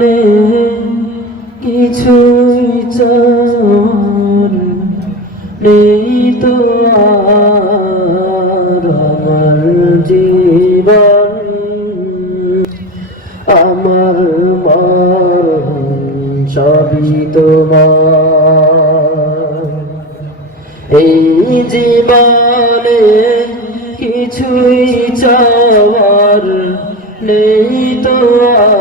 জীবনে কিছুই চাওয়ার নেই তো আমার জীবন। আমার মরণ সবই তোমার। এই জীবনে কিছুই চাওয়ার নেই তো আর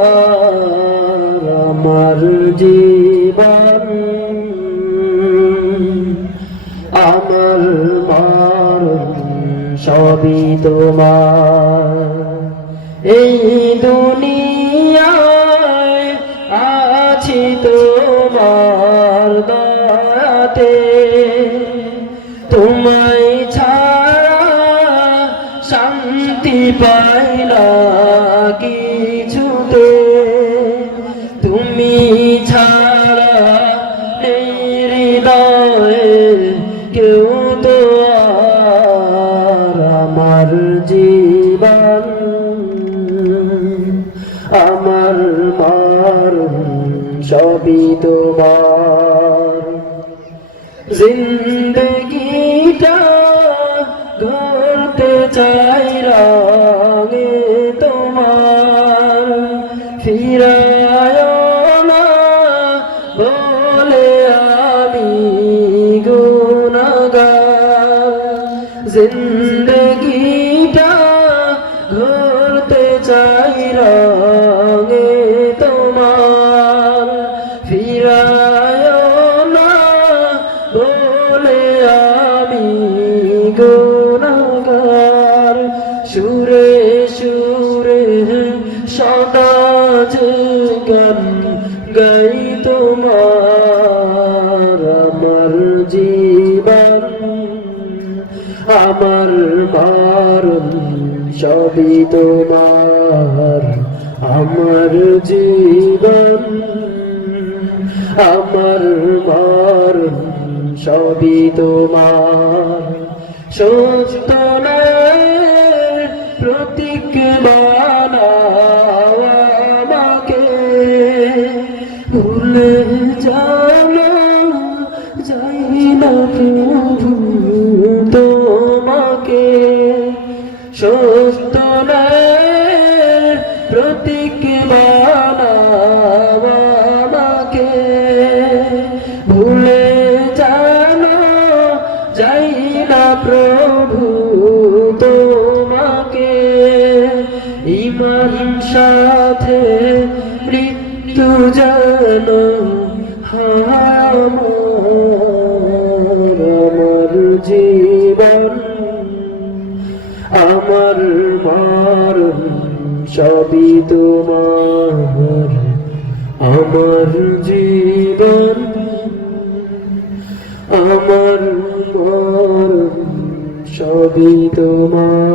সবই তোমার। এই দুনিয়ায় আছি তোমার দয়াতে তোমায় ছাড়া শান্তি পাই না কিছুতে। তুমি ছাড়া এই হৃদয়ে কেউ তো সবই তোমার। জিন্দগিটা ধরতে চাই রাগে তোমার। ফিরায় না বলে আমি গুনাগার জিন্দগিটা বলে আমি গুনাগার সুরে সুরে সদাজ গান গাই তোমার আমার জীবন। আমার মারণ সবই তোমার, আমার জীবন। আমার মারণ সবই তোমার। সত্য প্রতীক বানাও আমাকে। ভুলে জানো যাই না সাথে মৃত্যু জানো আমার জীবন, আমার মারণ সবই তোমার, আমার জীবন, আমার মরণ সবই তোমার।